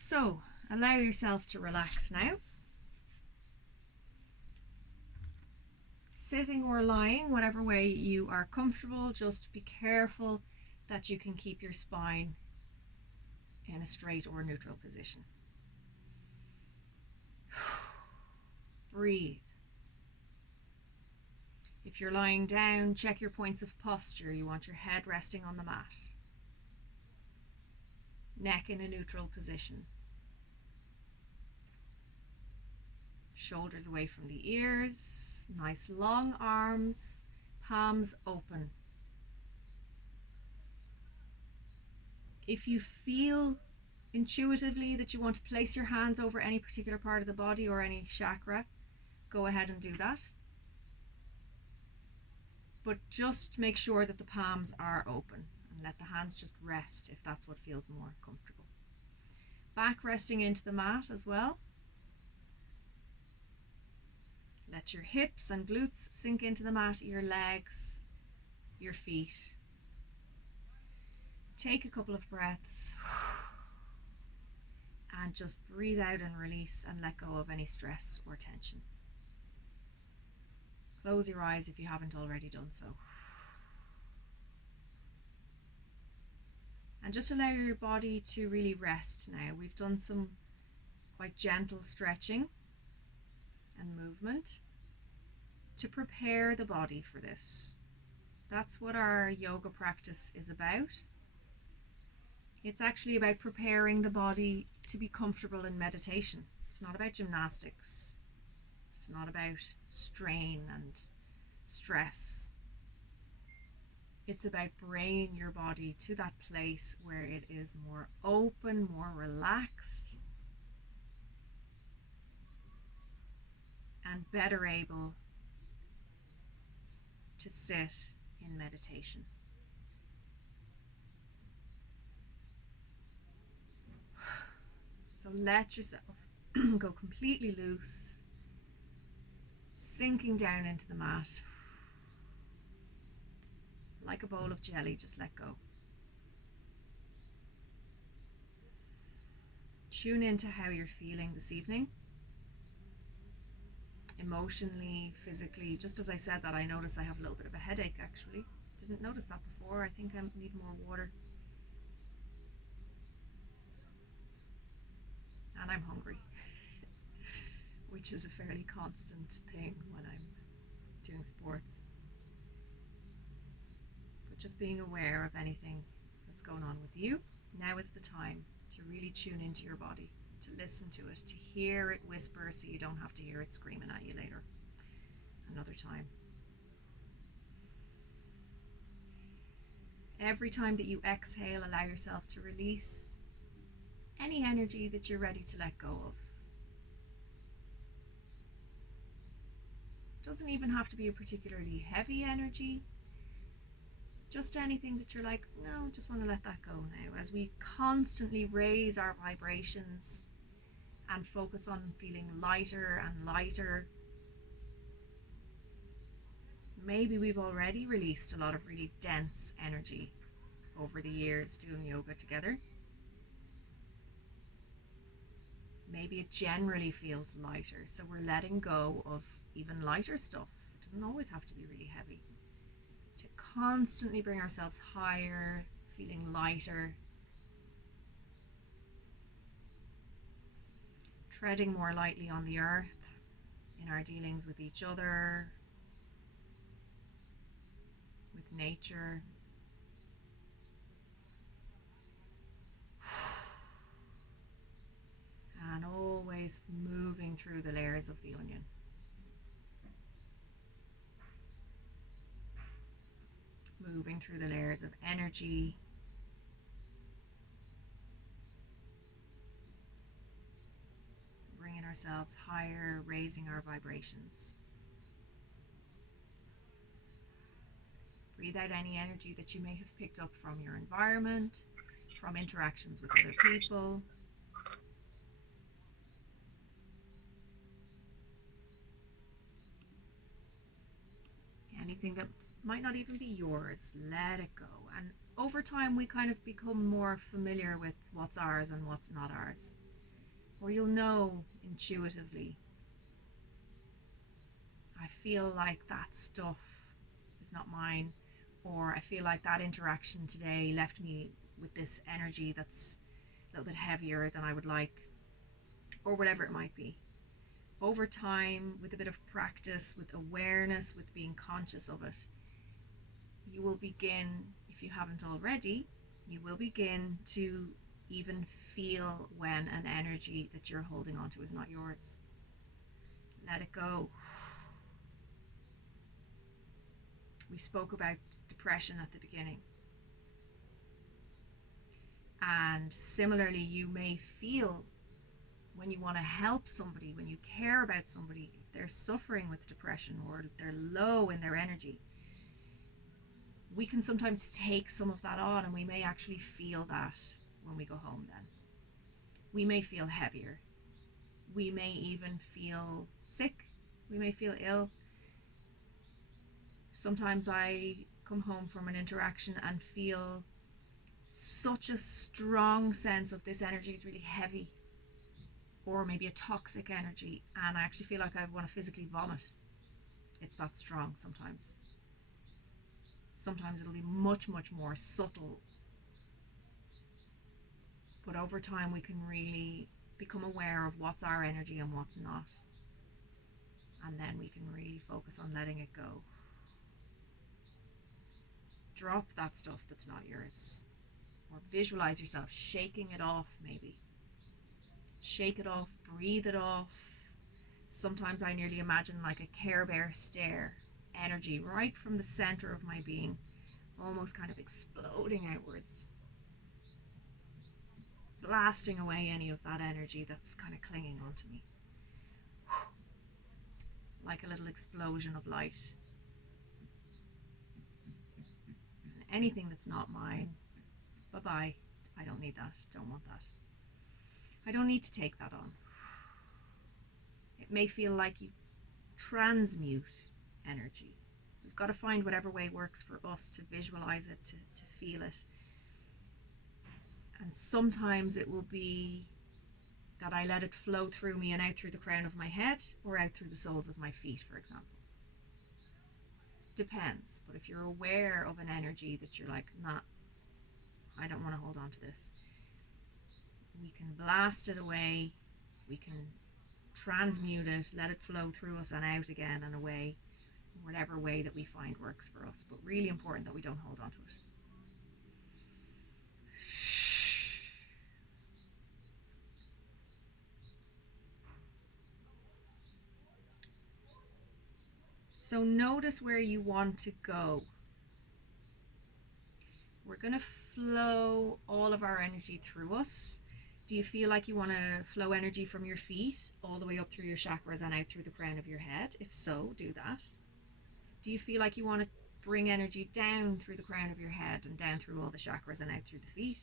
So, allow yourself to relax now. Sitting or lying, whatever way you are comfortable, just be careful that you can keep your spine in a straight or neutral position. Breathe. If you're lying down, check your points of posture. You want your head resting on the mat. Neck in a neutral position. Shoulders away from the ears. Nice long arms. Palms open. If you feel intuitively that you want to place your hands over any particular part of the body or any chakra, go ahead and do that. But just make sure that the palms are open and let the hands just rest if that's what feels more comfortable. Back resting into the mat as well. Let your hips and glutes sink into the mat, your legs, your feet. Take a couple of breaths and just breathe out and release and let go of any stress or tension. Close your eyes if you haven't already done so. And just allow your body to really rest now. We've done some quite gentle stretching and movement to prepare the body for this. That's what our yoga practice is about. It's actually about preparing the body to be comfortable in meditation. It's not about gymnastics. It's not about strain and stress. It's about bringing your body to that place where it is more open, more relaxed, and better able to sit in meditation. So let yourself go completely loose, sinking down into the mat. Like a bowl of jelly, just let go. Tune into how you're feeling this evening. Emotionally, physically. Just as I said that, I notice I have a little bit of a headache actually. Didn't notice that before. I think I need more water. And I'm hungry, which is a fairly constant thing when I'm doing sports. But just being aware of anything that's going on with you, now is the time to really tune into your body, to listen to it, to hear it whisper so you don't have to hear it screaming at you later, another time. Every time that you exhale, allow yourself to release any energy that you're ready to let go of. It doesn't even have to be a particularly heavy energy. Just anything that you're like, no, just want to let that go now. As we constantly raise our vibrations and focus on feeling lighter and lighter, maybe we've already released a lot of really dense energy over the years doing yoga together. Maybe it generally feels lighter, so we're letting go of even lighter stuff. It doesn't always have to be really heavy. To constantly bring ourselves higher, feeling lighter, treading more lightly on the earth in our dealings with each other, with nature. And always moving through the layers of the onion. Moving through the layers of energy, bringing ourselves higher, raising our vibrations. Breathe out any energy that you may have picked up from your environment, from interactions with other people. Anything that might not even be yours, let it go. And over time we kind of become more familiar with what's ours and what's not ours. Or you'll know intuitively, I feel like that stuff is not mine, or I feel like that interaction today left me with this energy that's a little bit heavier than I would like, or whatever it might be. Over time, with a bit of practice, with awareness, with being conscious of it, you will begin, if you haven't already, you will begin to even feel when an energy that you're holding on to is not yours. Let it go. We spoke about depression at the beginning. And similarly, you may feel when you want to help somebody, when you care about somebody, if they're suffering with depression or they're low in their energy, we can sometimes take some of that on, and we may actually feel that when we go home then. We may feel heavier. We may even feel sick. We may feel ill. Sometimes I come home from an interaction and feel such a strong sense of this energy is really heavy, or maybe a toxic energy, and I actually feel like I want to physically vomit. It's that strong sometimes. Sometimes it'll be much, much more subtle. But over time, we can really become aware of what's our energy and what's not. And then we can really focus on letting it go. Drop that stuff that's not yours. Or visualize yourself shaking it off, maybe. Shake it off, breathe it off. Sometimes I nearly imagine like a Care Bear stare, energy right from the center of my being, almost kind of exploding outwards, blasting away any of that energy that's kind of clinging onto me. Like a little explosion of light. And anything that's not mine, bye-bye. I don't need that, don't want that. I don't need to take that on. It may feel like you transmute energy. We've got to find whatever way works for us to visualize it, to feel it. And sometimes it will be that I let it flow through me and out through the crown of my head, or out through the soles of my feet, for example. Depends. But if you're aware of an energy that you're like, nah, I don't want to hold on to this, we can blast it away. We can transmute it, let it flow through us and out again and away, whatever way that we find works for us. But really important that we don't hold on to it. So notice where you want to go. We're going to flow all of our energy through us. Do you feel like you want to flow energy from your feet all the way up through your chakras and out through the crown of your head? If so, do that. Do you feel like you want to bring energy down through the crown of your head and down through all the chakras and out through the feet?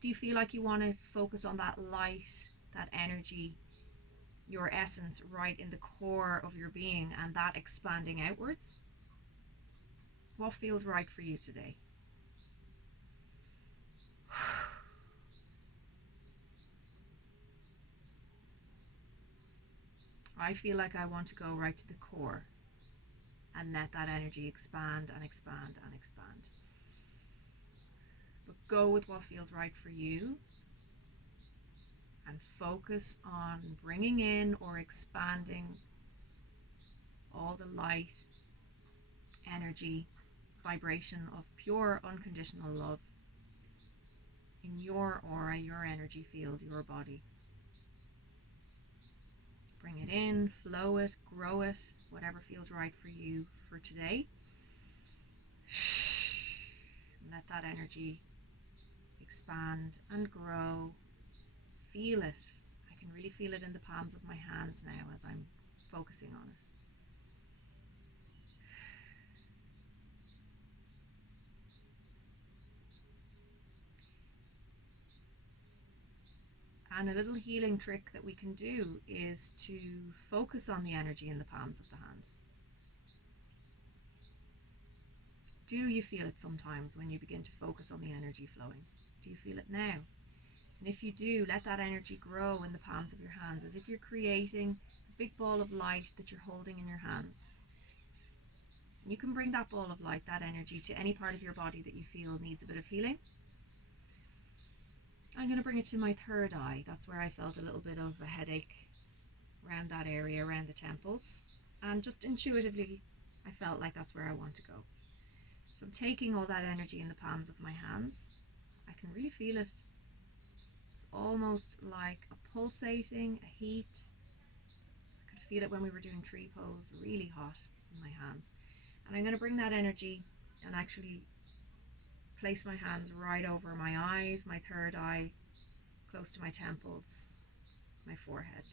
Do you feel like you want to focus on that light, that energy, your essence right in the core of your being, and that expanding outwards? What feels right for you today? I feel like I want to go right to the core and let that energy expand and expand and expand. But go with what feels right for you and focus on bringing in or expanding all the light, energy, vibration of pure unconditional love in your aura, your energy field, your body. Bring it in, flow it, grow it, whatever feels right for you for today. Let that energy expand and grow. Feel it. I can really feel it in the palms of my hands now as I'm focusing on it. And a little healing trick that we can do is to focus on the energy in the palms of the hands. Do you feel it sometimes when you begin to focus on the energy flowing? Do you feel it now? And if you do, let that energy grow in the palms of your hands as if you're creating a big ball of light that you're holding in your hands. You can bring that ball of light, that energy, to any part of your body that you feel needs a bit of healing. I'm going to bring it to my third eye. That's where I felt a little bit of a headache around that area, around the temples. And just intuitively, I felt like that's where I want to go. So I'm taking all that energy in the palms of my hands. I can really feel it. It's almost like a pulsating, a heat. I could feel it when we were doing tree pose, really hot in my hands. And I'm going to bring that energy and actually place my hands right over my eyes, my third eye, close to my temples, my forehead.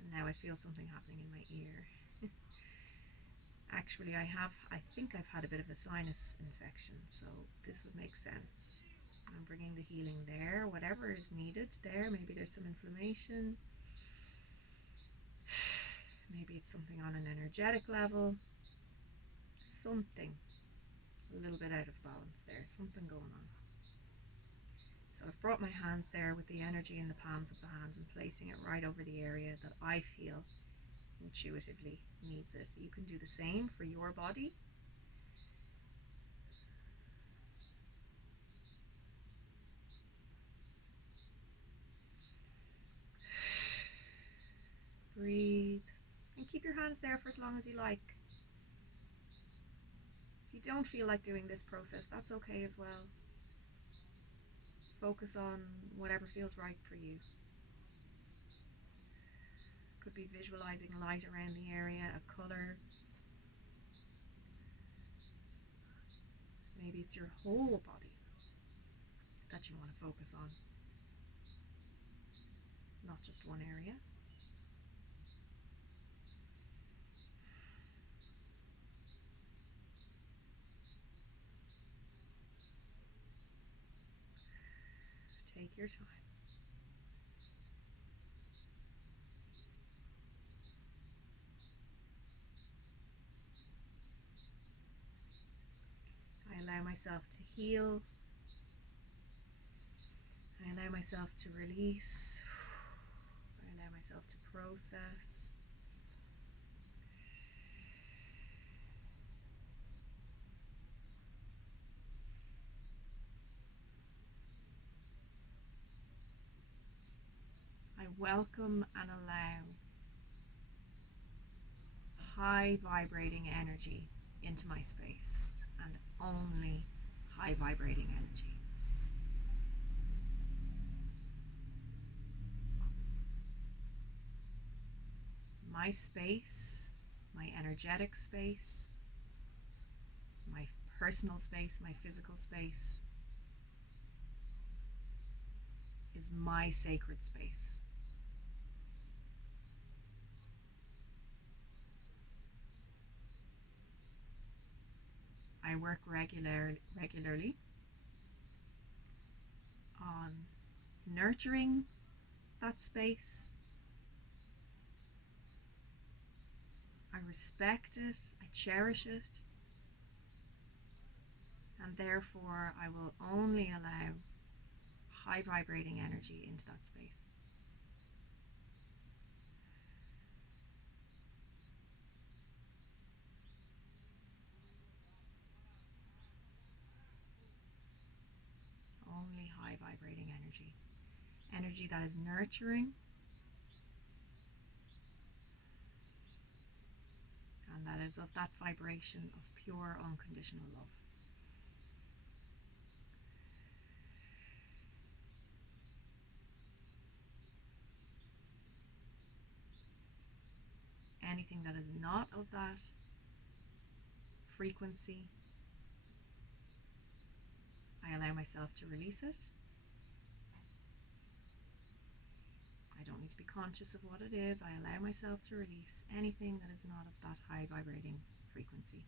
And now I feel something happening in my ear. Actually, I think I've had a bit of a sinus infection, so this would make sense. I'm bringing the healing there, whatever is needed there. Maybe there's some inflammation. Maybe it's something on an energetic level. Something a little bit out of balance there, something going on. So I've brought my hands there with the energy in the palms of the hands and placing it right over the area that I feel intuitively needs it. You can do the same for your body. Breathe and keep your hands there for as long as you like. If you don't feel like doing this process, that's okay as well. Focus on whatever feels right for you. Could be visualizing light around the area, a color. Maybe it's your whole body that you want to focus on, not just one area. Take your time. I allow myself to heal. I allow myself to release. I allow myself to process. I welcome and allow high vibrating energy into my space, and only high vibrating energy. My space, my energetic space, my personal space, my physical space is my sacred space. I work regularly on nurturing that space. I respect it, I cherish it, and therefore I will only allow high vibrating energy into that space. Only high vibrating energy. Energy that is nurturing and that is of that vibration of pure unconditional love. Anything that is not of that frequency, I allow myself to release it. I don't need to be conscious of what it is. I allow myself to release anything that is not of that high vibrating frequency.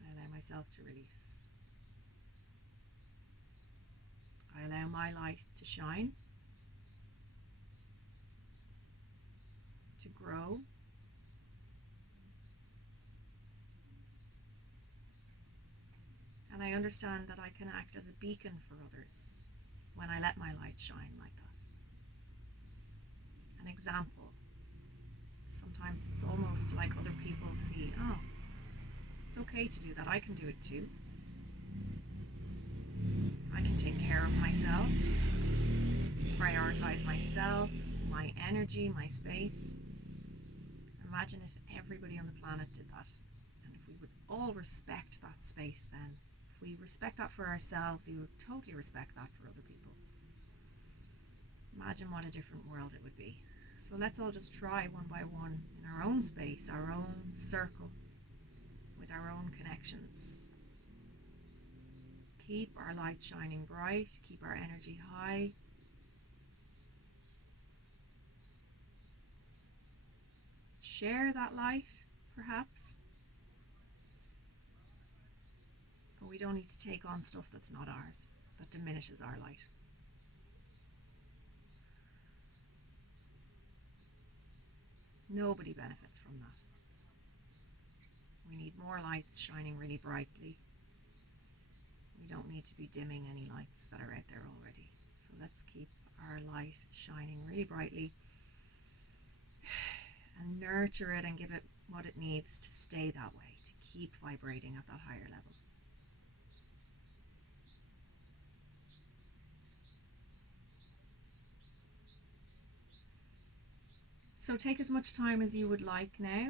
I allow myself to release. I allow my light to shine, to grow, I understand that I can act as a beacon for others when I let my light shine like that. An example. Sometimes it's almost like other people see, oh, it's okay to do that. I can do it too. I can take care of myself, prioritize myself, my energy, my space. Imagine if everybody on the planet did that. And if we would all respect that space then. If we respect that for ourselves, we would totally respect that for other people. Imagine what a different world it would be. So let's all just try one by one in our own space, our own circle, with our own connections. Keep our light shining bright, keep our energy high. Share that light, perhaps. But we don't need to take on stuff that's not ours, that diminishes our light. Nobody benefits from that. We need more lights shining really brightly. We don't need to be dimming any lights that are out there already. So let's keep our light shining really brightly and nurture it and give it what it needs to stay that way, to keep vibrating at that higher level. So take as much time as you would like now.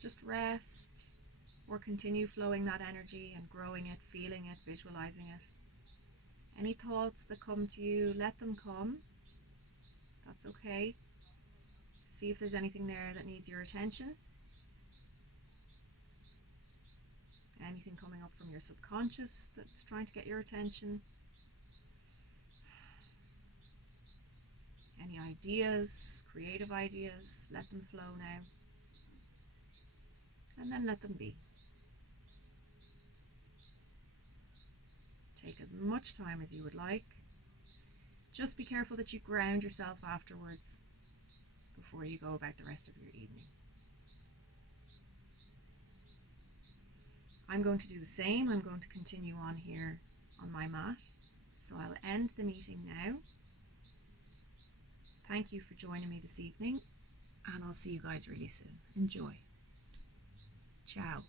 Just rest or continue flowing that energy and growing it, feeling it, visualizing it. Any thoughts that come to you, let them come. That's okay. See if there's anything there that needs your attention. Anything coming up from your subconscious that's trying to get your attention. Any ideas, creative ideas, let them flow now. And then let them be. Take as much time as you would like. Just be careful that you ground yourself afterwards before you go about the rest of your evening. I'm going to do the same. I'm going to continue on here on my mat. So I'll end the meeting now. Thank you for joining me this evening, and I'll see you guys really soon. Enjoy. Ciao.